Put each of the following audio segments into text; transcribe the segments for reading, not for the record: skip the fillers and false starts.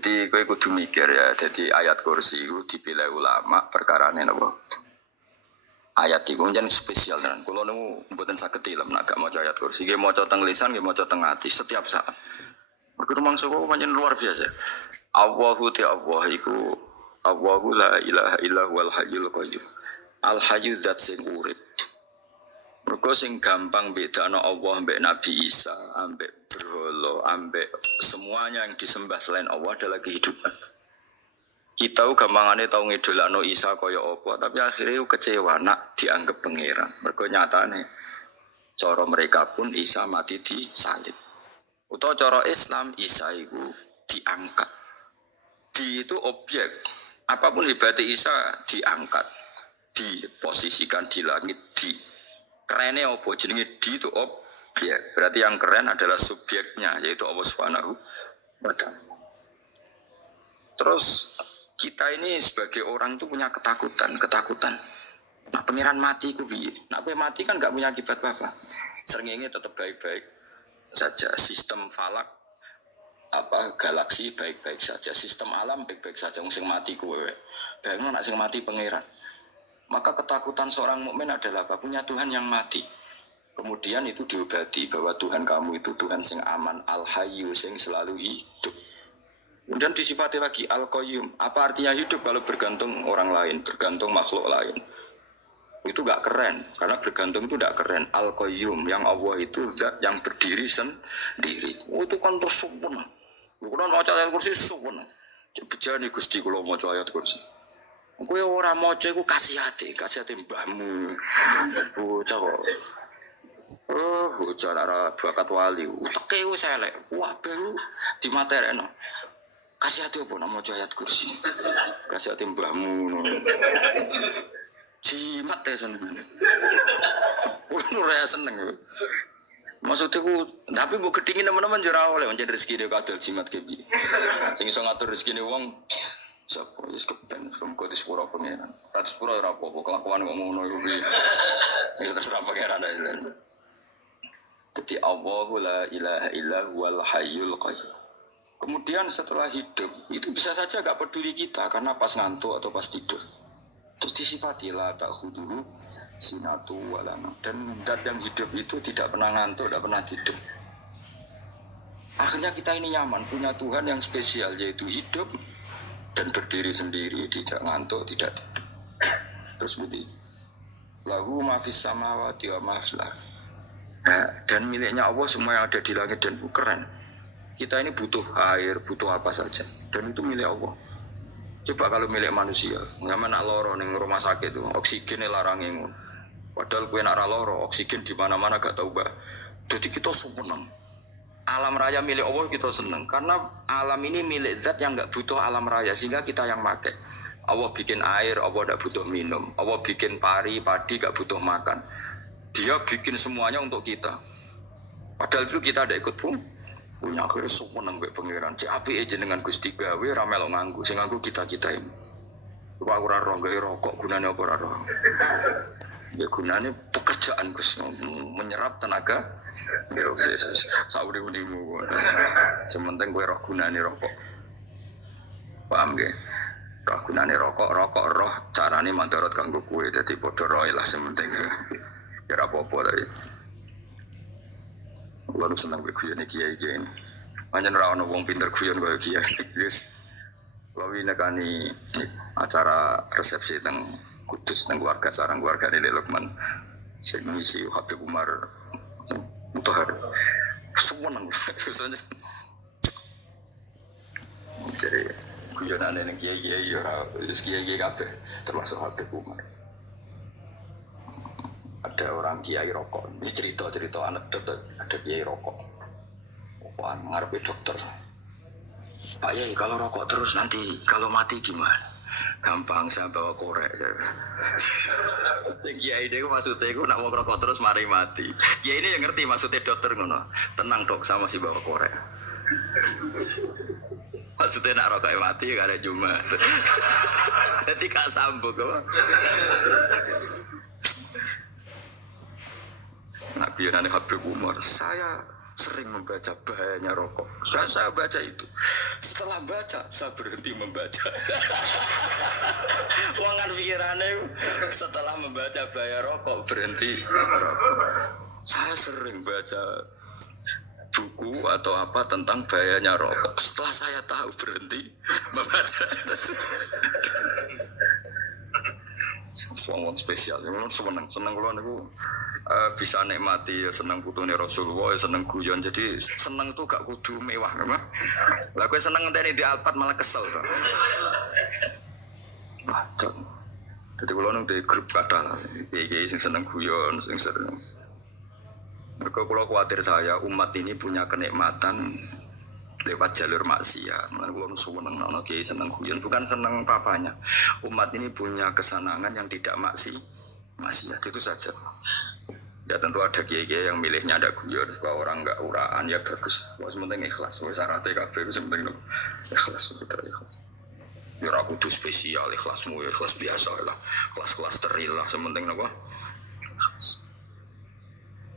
Jadi kowe kudu mikir ya. Jadi ayat kursi itu dipilih ulama perkarane napa? Ayat iku njen spesial tenan. Kula niku mboten saged tilem nek gak maca ayat kursi. Nggih maca teng lisan, nggih maca teng ati setiap saat. Mergo mangsa kok pancen luar biasa. Allahu ta Allah iku Allahu la ilaha illa huwal hayyul qayyum. Al hayyu zat sing urip. Mergo sing gampang bedakno Allah mbek Nabi Isa, ambek berhala, ambek semuanya yang disembah selain Allah adalah kehidupan. Kita gampangane tau ngidolakno Isa kaya apa, tapi akhirnya kecewa nak dianggap pangeran. Mergo nyatane cara mereka pun Isa mati di salib. Utawa cara Islam Isa itu diangkat. Di itu objek. Apapun hebatnya Isa diangkat, diposisikan di langit, di kerennya apa jenenge di itu objek. Berarti yang keren adalah subjeknya yaitu Allah Subhanahu wa taala. Terus kita ini sebagai orang itu punya ketakutan. Nah, pangeran mati ku piye? Nak kowe mati kan enggak punya akibat apa-apa. Srengenge tetap baik-baik saja, sistem falak galaksi baik-baik saja, sistem alam baik-baik saja. Sing mati kowe. Bayangno nak sing mati pangeran. Maka ketakutan seorang mukmin adalah apa? Punya Tuhan yang mati. Kemudian itu diobati bahwa Tuhan kamu itu Tuhan sing aman, al-hayyu sing selalu hidup. Kemudian disifati lagi al-qayyum. Apa artinya hidup kalau bergantung orang lain, bergantung makhluk lain? Itu gak keren, karena bergantung itu gak keren. Al-qayyum, yang Allah itu zat yang berdiri sendiri. Itu kan terus sempurna. Kalau mau ayat kursi sempurna. Bejane Gusti kalau mau ayat kursi. Kowe ora maca iku kasihate mbahmu. Bocah kok. Bocah ora bakat wali. Uteke wis elek. Wah, baru dimaterekno. Kasihate opo nek maca ayat kursi? Kasihate mbahmu. Jimat ya seneng. Ora seneng. Maksudku, tapi mbok gedhingi teman-teman yo ora oleh njen rezeki dhewe kadol jimat ke piye. Sing iso ngatur rezekine wong sapa wis kepten kok disepuro pengenan. Tak disepuro ora apa-apa kelakuan kok ngono iku piye. Wis terserah pengenan ae. Jadi Allahu la ilaha illa huwal hayyul qayyum. Kemudian setelah hidup itu bisa saja gak peduli kita karena pas ngantuk atau pas tidur. Terus disifati la ta'khudhuhu sinatu wala naum. Dan zat yang hidup itu tidak pernah ngantuk, tidak pernah tidur. Akhirnya kita ini nyaman punya Tuhan yang spesial yaitu hidup dan berdiri sendiri, tidak ngantuk, tidak tidur. Terus begini. Lahu ma fis samawati wa ma fil ardh. Dan miliknya Allah semua yang ada di langit dan bumi. Keren. Kita ini butuh air, butuh apa saja. Dan itu milik Allah. Coba kalau milik manusia, nggak nak loro ning rumah sakit itu, oksigen larang ngono. Padahal kue nak loro, oksigen di mana-mana gak tahu bah. Jadi kita seneng. Alam raya milik Allah kita seneng, karena alam ini milik zat yang nggak butuh alam raya, sehingga kita yang pakai. Allah bikin air, Allah tidak butuh minum. Allah bikin padi gak butuh makan. Dia bikin semuanya untuk kita. Padahal itu kita ada ikut pun. Punya akhirnya seneng mbek pangeran. Cek apike jenengan Gusti gawe ra melok nganggo. Sing nganggo kita-kita ini. Kok ora roh gawe rokok gunane apa ora roh. Ya gunane pekerjaan Gus menyerap tenaga. Ya wis sauri-urimu. Sementing kowe roh gunane rokok. Paham nggih? Roh gunane rokok roh carane mandorot kanggo kowe. Dadi padha roe lah sementing. Ya ora apa-apa tadi. Lalu senang berguyon kiai ini. Hanya rawon wong pinter guyon kaya kiai. Yes. Lalu nekani acara resepsi teng Kudus teng keluarga sarang keluarga Lele Lukman. Sing ngisi Habib Umar Mutahar. Semua nang jadi guyonane ning kiai-kiai ora wis kiai-kiai kabeh termasuk Habib Umar. Ada orang kiai rokok, ini cerita anekdot ada kiai rokok, ngarepe dokter. Pak Yai kalau rokok terus nanti kalau mati gimana? Gampang saya bawa korek. Si kiai dia maksudnya aku nak mau rokok terus mari mati. Kiai ini yang ngerti maksudnya dokter ngono. Tenang dok sama si bawa korek. Maksudnya nak rokok mati gak ada Jumat. Jadi kak sambung kok. Nabi Nabi Habib Umar, saya sering membaca bahayanya rokok. Saya baca itu. Setelah baca, saya berhenti membaca. Wangan pikirannya setelah membaca bahaya rokok berhenti rokok. Saya sering baca buku atau apa tentang bahayanya rokok. Setelah saya tahu berhenti membaca. Semua spesial, seneng kalau niku bisa nikmati, ya seneng putune Rasulullah, ya seneng guyon. Jadi seneng tuh gak kudu mewah, memang. Lah kowe seneng ngenteni di Alphard malah kesel to. Wah, jadi kalau nang di grup kata lah, sing seneng guyon, sing seneng. Mereka kalau khawatir saya umat ini punya kenikmatan lewat jalur maksiat. Mulane kula seneng ana kiai seneng guyon, bukan seneng papanya. Umat ini punya kesenangan yang tidak maksiat itu saja. Ya tentu ada kiai-kiai yang milihnya ada guyon supaya orang enggak uraan, ya bagus. Wes penting ikhlas, wes syaratnya kabeh itu penting ikhlas kita ikhlas. Ya ora kudu spesial ikhlasmu, ikhlas biasa lah. Kelas-kelas steril lah sementing napa?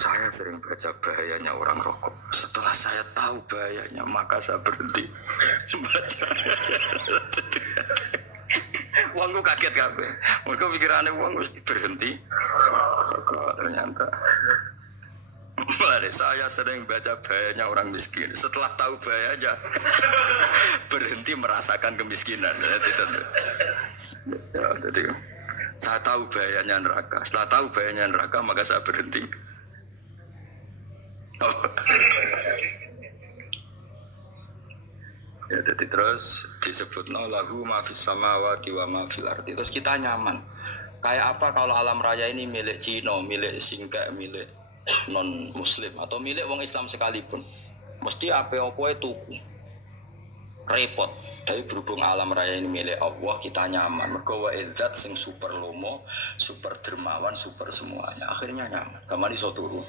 Saya sering baca bahayanya orang rokok. Setelah saya tahu bahayanya, maka saya berhenti baca. Wongku kaget kabeh. Mereka pikirannya wong wis berhenti. Ternyata saya sering baca bahayanya orang miskin. Setelah tahu bahayanya, berhenti merasakan kemiskinan. Jadi saya tahu bahayanya neraka. Setelah tahu bahayanya neraka, maka saya berhenti. Ya, jadi terus disebut lahu ma fis samawati wa ma fil ardi. Terus kita nyaman. Kayak apa kalau alam raya ini milik Cina, milik Singkek, milik non muslim atau milik wong Islam sekalipun. Mesti apa-apa itu repot. Tapi berhubung alam raya ini milik Allah, kita nyaman. Mergo wa izzat sing super lomo, super dermawan, super semuanya. Akhirnya nyaman. Kamane iso turu.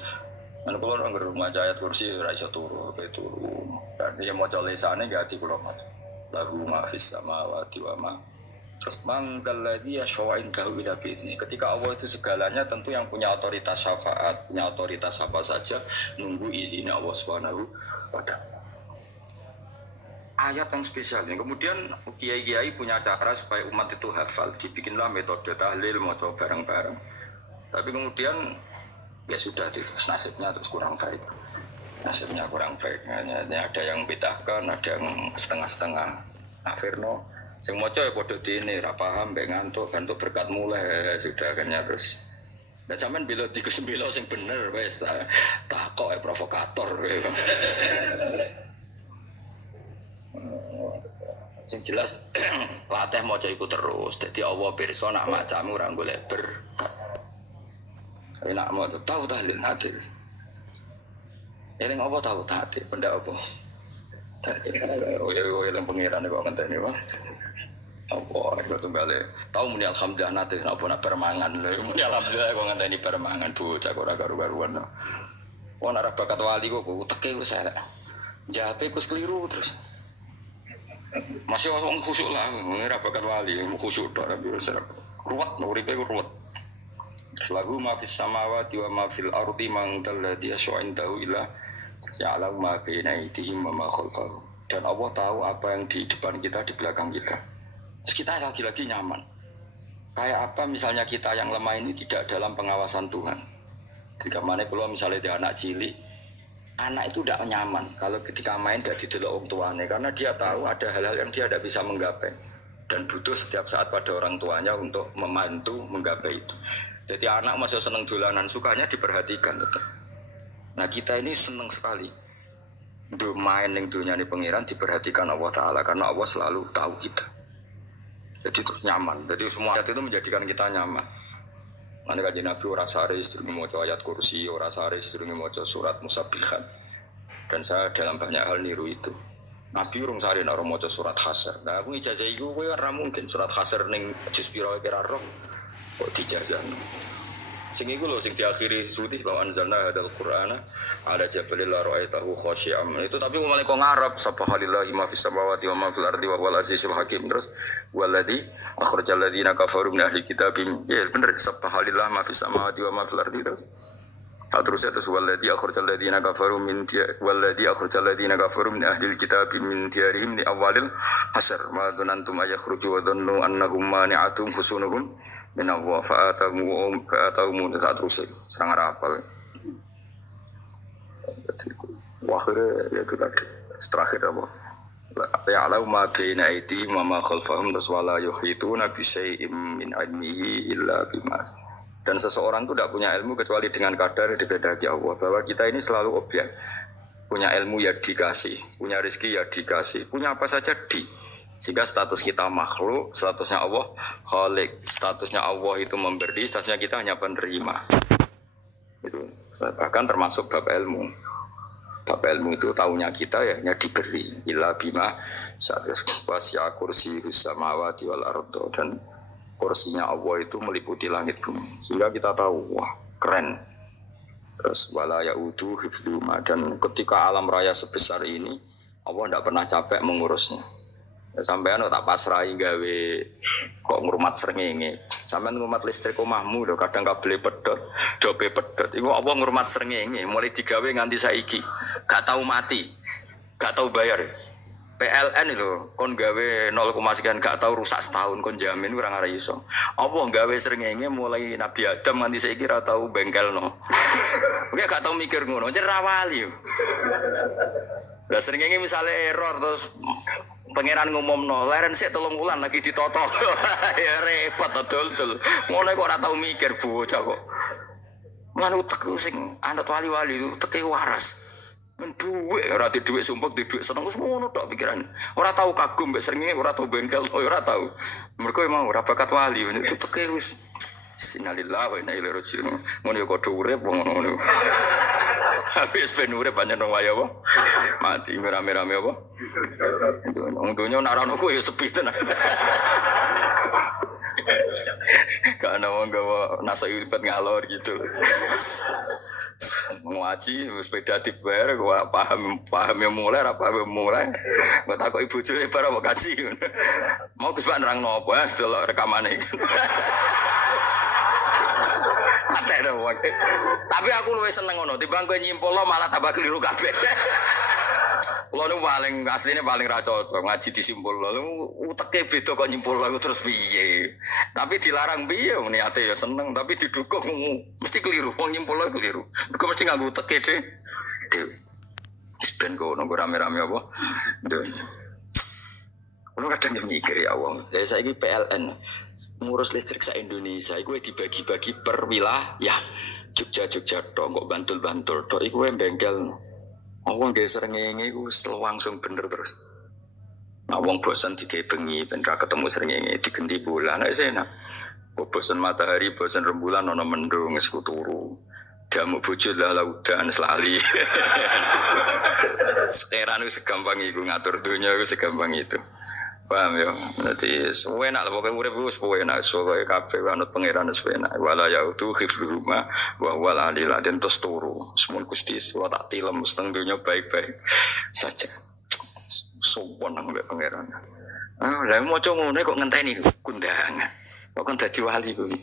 Mana kalau orang berumah ayat kursi raisa turu, kayak turu. Dan dia mau coba lesane gak hati kalau macam. Lagu mafis sama wati wama. Terus manggal lagi ya syawain kau tidak ini. Ketika Allah itu segalanya, tentu yang punya otoritas syafaat, punya otoritas apa saja, nunggu izinnya Allah Subhanahu wa Ta'ala. Ayat yang spesial. Kemudian kiai-kiai punya cara supaya umat itu hafal. Dibikinlah metode tahlil, mau coba bareng-bareng. Tapi kemudian ya sudah, nasibnya terus kurang baik. Nasibnya kurang baik. Ada yang bidahkan, ada yang setengah-setengah. Akhirnya, yang moco ya bodoh dini, rapaham, ngantuk, bantu berkat mulai, sudah akhirnya terus. Dan zaman bila dikesembilo yang bener, wes tak kok provokator. Yang jelas, latih moco ikut terus. Jadi Allah pirsa nak macamu orang boleh berkat. Enak mau tahu tahlil hati. Yang apa tahu hati benda apa? Oh ya yang pengiran kok ngenteni Pak. Apa itu kembali. Tahu muni alhamdulillah nate apa nak permangan. Muni alhamdulillah kok ngenteni permangan bocah ora karu-karuan. Wong ora bakat wali kok teke wis elek. Jape wis keliru terus. Masih wong khusuk lah, ora bakat wali, khusuk tok tapi wis ruwet uripe ruwet. Selagu ma fis samawati wa ma fil ardi man dalladhi yash'indahu illa ya'lamu ma baina aydihim wa ma khalfahum. Dan Allah tahu apa yang di depan kita, di belakang kita. Terus kita lagi-lagi nyaman. Kayak apa misalnya kita yang lemah ini tidak dalam pengawasan Tuhan. Ketika mana kalau misalnya dia anak cilik, anak itu tidak nyaman kalau ketika main tidak didelok orang tuanya, karena dia tahu ada hal-hal yang dia tidak bisa menggapai dan butuh setiap saat pada orang tuanya untuk membantu menggapai itu. Jadi anak masih senang dolanan, sukanya diperhatikan tetap. Nah kita ini senang sekali untuk main yang dunia ini pengiran diperhatikan Allah Ta'ala, karena Allah selalu tahu kita. Jadi terus nyaman. Jadi semua ayat itu menjadikan kita nyaman. Nanti kajian Nabi orang sehari istri membaca ayat kursi, orang sehari istri membaca surat musabbihat. Dan saya dalam banyak hal niru itu. Nabi orang sehari nak membaca surat Hasr. Nah aku ijazah itu kan mungkin surat Hasr neng juz piro kira roh kok dijazah. Sing iku lho sing diakhiri suti lawan anzalna hadal qur'ana ala jabalil la ra'aitahu khashi'am. Itu tapi mulai kok ngarep subhanallahi ma fis samawati wa ma fil ardi wa huwal azizul hakim. Terus waladzi akhrajal ladzina kafaru min ahli kitabim. Ya bener subhanallahi ma fis samawati wa ma fil ardi terus. Tak terus terus waladhi akhrajal ladzina kafaru min ahlil kitab min diyarihim li awalil hasr ma dzanantum ayakhruju wa dhannu annahum mani'atum husunuhum min Allah fa'atahum tak terus serang rapal. Akhirnya ya itu tadi terakhir apa? Ya'lamu ma baina aydihim wa ma khalfahum wala yuhituna bi syai'in min ilmihi illa bima. Dan seseorang itu tidak punya ilmu kecuali dengan kadar dikehendaki Allah. Bahwa kita ini selalu objek. Punya ilmu ya dikasih, punya rezeki ya dikasih, punya apa saja di. Sehingga status kita makhluk, statusnya Allah khalik, statusnya Allah itu memberi, statusnya kita hanya penerima. Itu bahkan termasuk bab ilmu. Bab ilmu itu tahunya kita ya hanya diberi. Illa bima wasya kursi samawati wal ardo, dan kursinya Allah itu meliputi langit bumi. Sehingga kita tahu, wah keren. Terus wala ya'udu hifdhuma, dan ketika alam raya sebesar ini Allah tidak pernah capek mengurusnya. Ya, sampean tak pasrahi gawe kok ngrumat srengenge. Sampean ngrumat listrik omahmu lho, kadang kabel pedhot, dope pedhot. Iku Allah ngrumat srengenge mulai digawe nganti saiki. Gak tahu mati. Gak tahu bayar. PLN itu kon gawe 0, sekian gak tahu rusak setahun kon jamin ora ngara iso. Apa gawe srengenge mulai Nabi Adam nganti saiki ora tahu bengkelno. Oke gak tahu mikir ngono, jen rawali. Lah srengenge misale error terus pangeran ngumumno, leren sik 3 wulan lagi ditoto. Ya repot dol-dol. Ngono kok ora tahu mikir bocah kok. Manu teku sing anut wali-wali itu teke waras. Duit, ora di duit sumpah, di duit seneng semua tok pikiran. Ora tahu kagum mbek srengenge, ora tahu bengkel, ora tahu. Mergo emang ora bakat wali, itu teke wis sinalillah wa inna ilaihi raji'un. Ngono yo kudu urip ngono. Habis ben urip pancen waya apa? Mati rame-rame apa? Wong donya nek ora ono kuwi yo sepi tenan. Karena wong gawa nasa ilfat ngalor gitu. Ngaji sepeda dibayar gua paham yang mulai gua takut ibu cuy para mau kaji mau kita nerang nopo ya setelah rekaman ini tapi aku lebih seneng ngono timbang gue nyimpul lo malah tambah keliru kabeh. Lo nu paling aslinya paling ra cocok ngaji disimpul lo uteke beda kok nyimpul lo terus piye. Tapi dilarang piye niate ya seneng tapi didukung mesti keliru. Wong nyimpul lo keliru. Mergo mesti nganggo uteke deh. Ben kok nunggu rame-rame apa? Kulo kadang mikir ya wong. Ya saiki PLN ngurus listrik sa Indonesia iku dibagi-bagi per wilayah. Jogja tok kok Bantul tok iku bengkel. Wong ge srengenge iku langsung bener terus. Nah wong bosan digawe bengi ben ra ketemu srengenge digenti bulan nek enak. Bosan matahari, bosan rembulan ana mendung wis turu. Jamu bojo lah laudan selali. Sekarang wis segampang iku ngatur dunya wis segampang itu. Paham ya? Berarti enak lah pokoknya urip wis enak pokoke kabeh anut pangeran wis enak. Wala yautu hifdhuma wa wal alil dan terus turu. Semun Gusti wa tak tilem seteng dunya baik-baik saja. Sopan nang mbek pangeran. Ah, lha maca ngene kok ngenteni kundangan. Kok kan dadi wali kuwi.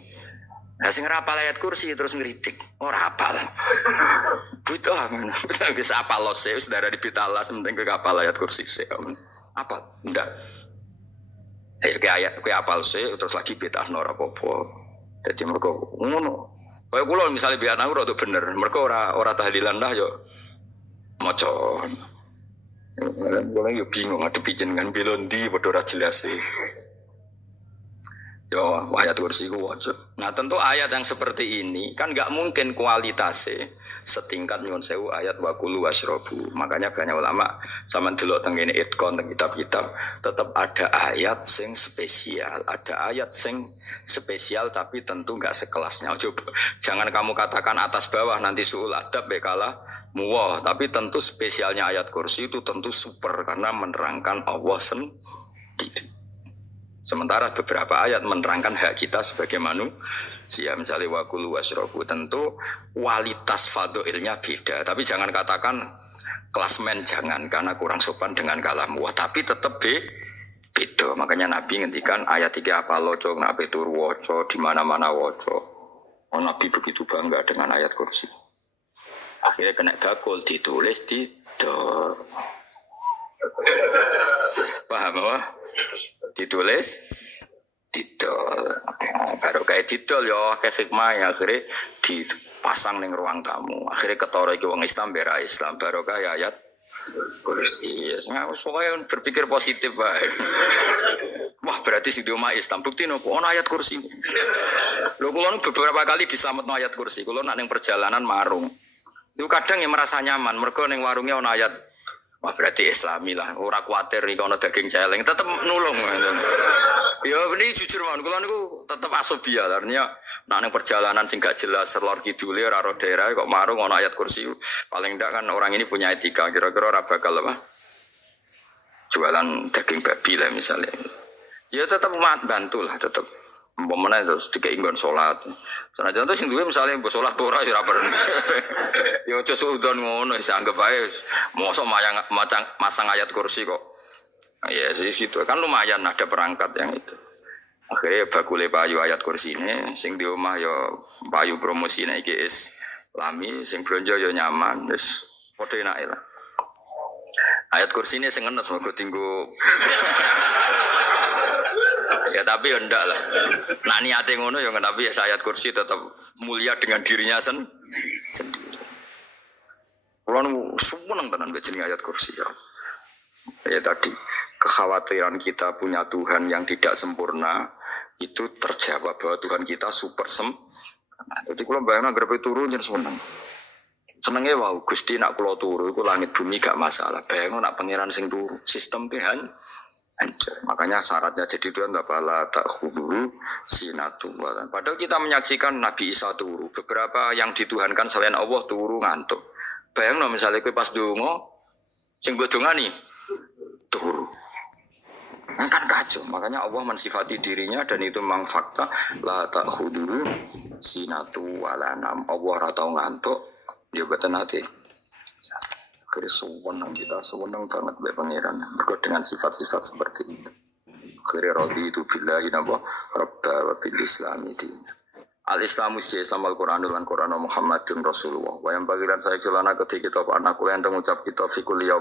Lah sing ora hafal ayat kursi terus ngritik. Ora hafal. Butuh ngono. Wis hafal lose wis darah dipitalas penting kowe hafal ayat kursi sik. Apa? Ndak. Ayo ke ayat, ke apal sih, terus lagi beda ora apa-apa. Jadi mereka ngono. Kayak kulo misalnya biar aku rada bener, mereka ora tahlilan dah yo maca. Kulo yo bingung ngadepi jenengan belondi padha ora jelas sih. Yo ayat kursi ku waca. Nah tentu ayat yang seperti ini kan nggak mungkin kualitasnya setingkat nyuwun sewu ayat wa kulu wasrobu. Makanya banyak ulama sama delok teng ngene itkon teng kitab-kitab tetap ada ayat sing spesial, ada ayat sing spesial tapi tentu nggak sekelasnya. Coba jangan kamu katakan atas bawah nanti suul adab bekala muwah, tapi tentu spesialnya ayat kursi itu tentu super karena menerangkan Allah sendiri. Sementara beberapa ayat menerangkan hak kita sebagai manusia, misalnya wakulu wasrobu, tentu kualitas fadhilnya beda. Tapi jangan katakan klasmen, jangan karena kurang sopan dengan kalam. Wah, tapi tetap beda. Makanya Nabi ngendikan ayat 3 apa loco, nabi turu woco, di mana-mana woco. Oh, Nabi begitu bangga dengan ayat kursi. Akhirnya kena bakul ditulis didol. Paham apa? Ditulis didol. Baru kayak didol ya kayak hikmah ya akhirnya dipasang ning ruang tamu. Akhirnya ketara iki wong Islam bera Islam baru kayak ayat kursi. Sengaja supaya berpikir positif bae. Wah berarti sing di omah Islam bukti nopo ono ayat kursi. Lho kula beberapa kali diselametno ayat kursi. Kula nak ning perjalanan marung. Itu kadang yang merasa nyaman mergo ning warungnya ono ayat. Wah berarti Islami lah. Ora kuwatir iki ono daging celeng tetep nulung. Ya ini jujur mawon kula niku tetep asobia artinya nak ning perjalanan sing gak jelas lor kidule ora ro daerah kok marung ono ayat kursi. Paling ndak kan orang ini punya etika kira-kira ora bakal apa? Jualan daging babi lah misalnya. Ya tetap bantu lah tetap. Umpamane terus dikei nggon salat. Senajan to sing duwe misale mbok salat ora ya ora perlu. Ya aja suudon ngono wis anggap ae mosok masang ayat kursi kok. Ya sih gitu kan lumayan ada perangkat yang itu. Akhirnya bakule payu ayat kursi ini sing di omah ya payu promosine iki Islami sing blonjo ya nyaman wis padha enake lah. Ayat kursi ini sing ngenes mergo tinggu. Ya tapi ndak lah. Nak niate ngono ya tapi ayat kursi tetap mulia dengan dirinya sendiri. Kulo nu seneng tenan jeneng ayat kursi ya. Ya tadi kekhawatiran kita punya Tuhan yang tidak sempurna itu terjawab bahwa Tuhan kita super sempurna. Jadi kulo bayangna grepe turu yen seneng. Senenge wae Gusti nak kula turu iku langit bumi gak masalah. Bayangno nak pangeran sing turu, sistem Tuhan hancur. Makanya syaratnya jadi Tuhan enggak bala tak khuduru sinatu. Padahal kita menyaksikan Nabi Isa turu. Beberapa yang dituhankan selain Allah turu ngantuk. Bayangno misalnya kowe pas donga sing mbok dongani turu. Kan kacau. Makanya Allah mensifati dirinya dan itu memang fakta la tak khuduru sinatu wala nam. Allah ora tau ngantuk. Ya betul nanti. Akhirnya sewenang kita, sewenang banget be pangeran. Mereka dengan sifat-sifat seperti itu. Akhirnya rodi itu billahi nabo Rabba wa bil Islami din. Al-Islamu si Islam Al-Quran dan Quran Muhammadun Rasulullah. Wa yang bagian saya celana ketika kita anak kuliah yang mengucap kita fikul yaum.